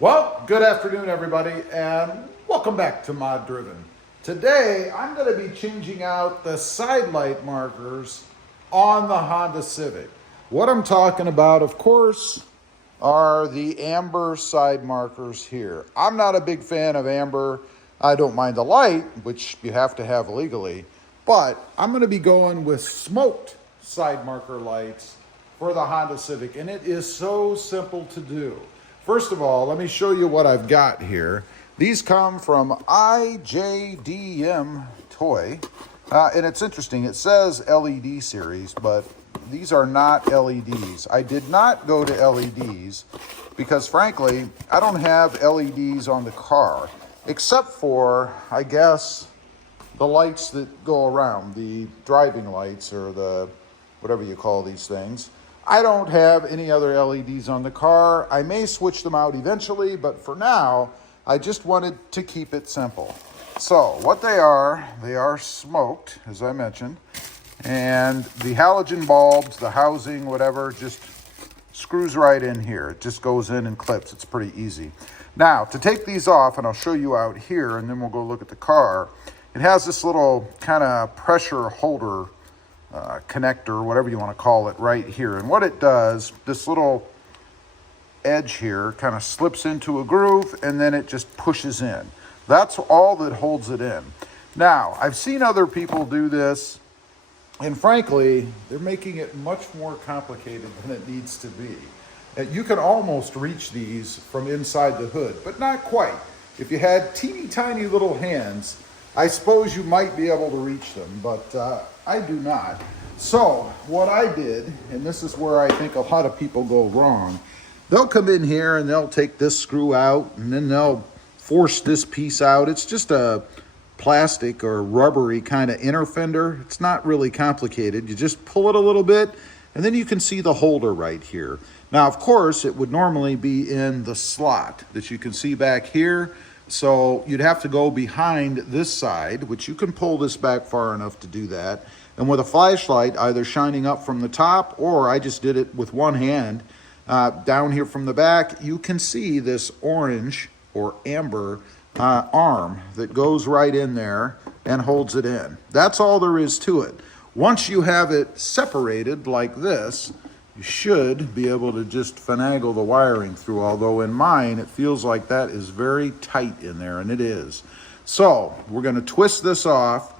Well, good afternoon, everybody, and welcome back to Mod Driven. Today, I'm going to be changing out the side light markers on the Honda Civic. What I'm talking about, of course, are the amber side markers here. I'm not a big fan of amber. I don't mind the light, which you have to have legally, but I'm going to be going with smoked side marker lights for the Honda Civic, and it is so simple to do. First of all, let me show you what I've got here. These come from IJDM Toy, and it's interesting. It says LED series, but these are not LEDs. I did not go to LEDs because, frankly, I don't have LEDs on the car, except for, I guess, the lights that go around, the driving lights or the whatever you call these things. I don't have any other LEDs on the car. I may switch them out eventually, but for now, I just wanted to keep it simple. So what they are smoked, as I mentioned, and the halogen bulbs, the housing, whatever, just screws right in here. It just goes in and clips. It's pretty easy. Now, to take these off, and I'll show you out here, and then we'll go look at the car, it has this little kind of pressure holder connector, whatever you want to call it, right here. And what it does, this little edge here kind of slips into a groove and then it just pushes in. That's all that holds it in. Now, I've seen other people do this, and frankly, they're making it much more complicated than it needs to be. You can almost reach these from inside the hood, but not quite. If you had teeny tiny little hands, I suppose you might be able to reach them, but I do not. So what I did, and this is where I think a lot of people go wrong, they'll come in here and they'll take this screw out and then they'll force this piece out. It's just a plastic or rubbery kind of inner fender. It's not really complicated. You just pull it a little bit and then you can see the holder right here. Now, of course, it would normally be in the slot that you can see back here. So you'd have to go behind this side, which you can pull this back far enough to do that. And with a flashlight either shining up from the top, or I just did it with one hand, down here from the back, you can see this orange or amber arm that goes right in there and holds it in. That's all there is to it. Once you have it separated like this, you should be able to just finagle the wiring through, although in mine, it feels like that is very tight in there, and it is. So we're going to twist this off,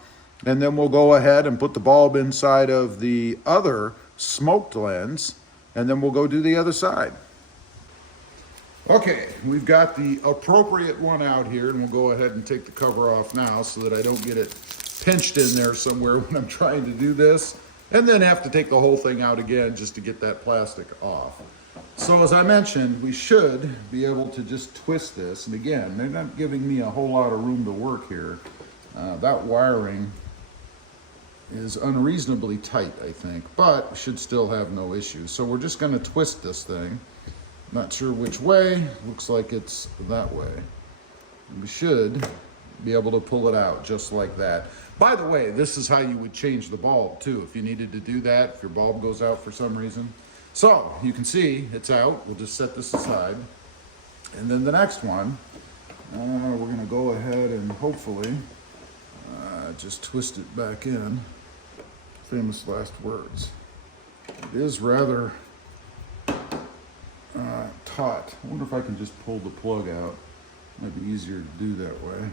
and then we'll go ahead and put the bulb inside of the other smoked lens, and then we'll go do the other side. Okay, we've got the appropriate one out here, and we'll go ahead and take the cover off now so that I don't get it pinched in there somewhere when I'm trying to do this, and then have to take the whole thing out again just to get that plastic off. So as I mentioned, we should be able to just twist this. And again, they're not giving me a whole lot of room to work here. That wiring is unreasonably tight, I think, but should still have no issues. So we're just going to twist this thing. Not sure which way. Looks like it's that way. And we should be able to pull it out just like that. By the way, this is how you would change the bulb too, if you needed to do that, if your bulb goes out for some reason. So you can see it's out. We'll just set this aside. And then the next one, we're going to go ahead and hopefully just twist it back in. Famous last words. It is rather taut. I wonder if I can just pull the plug out. Might be easier to do that way.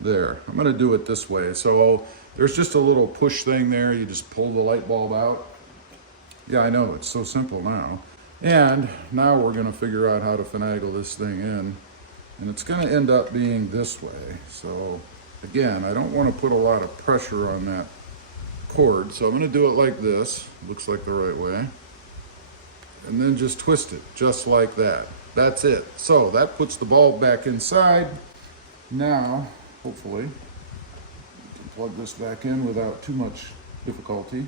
There, I'm going to do it this way. So there's just a little push thing there. You just pull the light bulb out. Yeah, I know, it's so simple now. And now we're going to figure out how to finagle this thing in. And it's going to end up being this way. So again, I don't want to put a lot of pressure on that cord. So I'm going to do it like this. Looks like the right way. And then just twist it just like that. That's it. So that puts the bulb back inside. Now, hopefully, we can plug this back in without too much difficulty.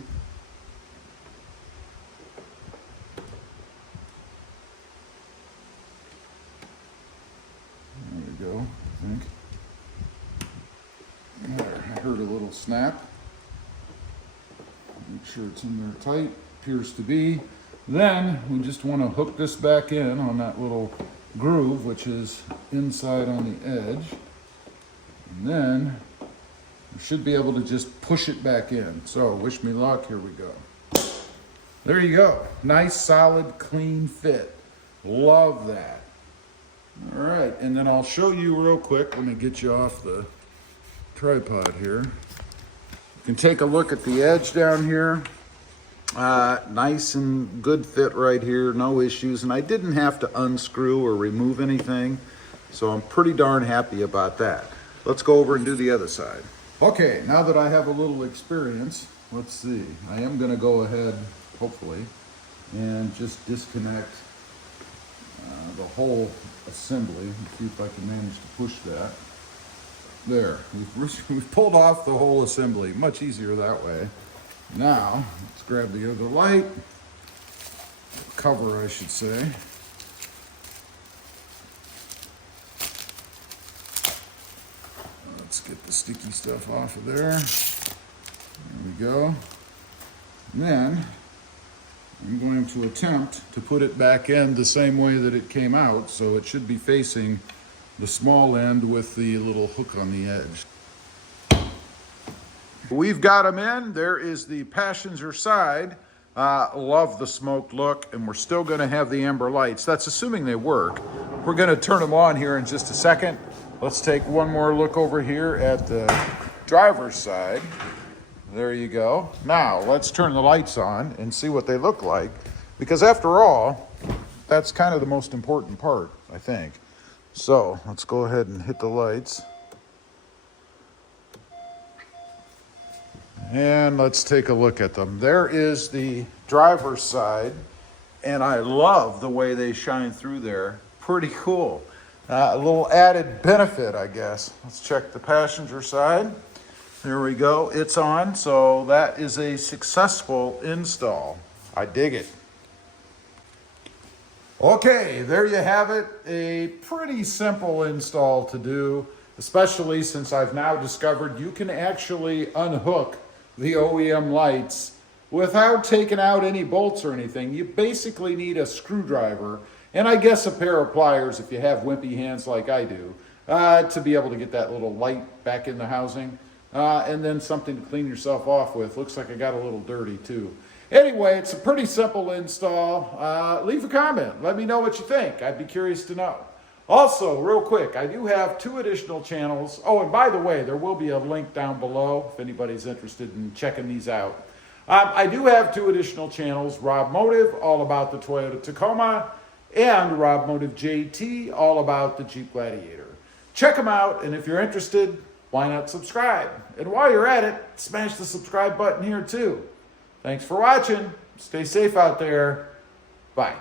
There we go, I think. There, I heard a little snap. Make sure it's in there tight. Appears to be. Then we just want to hook this back in on that little groove, which is inside on the edge. And then we should be able to just push it back in. So wish me luck, here we go. There you go. Nice, solid, clean fit. Love that. All right, and then I'll show you real quick. Let me get you off the tripod here. You can take a look at the edge down here. Nice and good fit right here, no issues. And I didn't have to unscrew or remove anything, so I'm pretty darn happy about that. Let's go over and do the other side. Okay, now that I have a little experience, let's see. I am gonna go ahead, hopefully, and just disconnect the whole assembly. Let's see if I can manage to push that. There, we've pulled off the whole assembly. Much easier that way. Now, let's grab the other light, cover I should say. Let's get the sticky stuff off of there. There we go. And then, I'm going to attempt to put it back in the same way that it came out, so it should be facing the small end with the little hook on the edge. We've got them in. There is the passenger side. Love the smoked look, and we're still going to have the amber lights. That's assuming they work. We're going to turn them on here in just a second. Let's take one more look over here at the driver's side. There you go. Now, let's turn the lights on and see what they look like, because after all, that's kind of the most important part, I think. So, let's go ahead and hit the lights. And let's take a look at them. There is the driver's side, and I love the way they shine through there. Pretty cool. A little added benefit, I guess. Let's check the passenger side. There we go. It's on, so that is a successful install. I dig it. Okay, there you have it. A pretty simple install to do, especially since I've now discovered you can actually unhook the OEM lights without taking out any bolts or anything. You basically need a screwdriver and I guess a pair of pliers if you have wimpy hands like I do, to be able to get that little light back in the housing. And then something to clean yourself off with. Looks like I got a little dirty too. Anyway, it's a pretty simple install. Leave a comment. Let me know what you think. I'd be curious to know. Also, real quick, I do have 2 additional channels. Oh, and by the way, there will be a link down below if anybody's interested in checking these out. I do have 2 additional channels. Rob Motive, all about the Toyota Tacoma, and Rob Motive JT, all about the Jeep Gladiator. Check them out, and if you're interested, why not subscribe? And while you're at it, smash the subscribe button here too. Thanks for watching. Stay safe out there. Bye.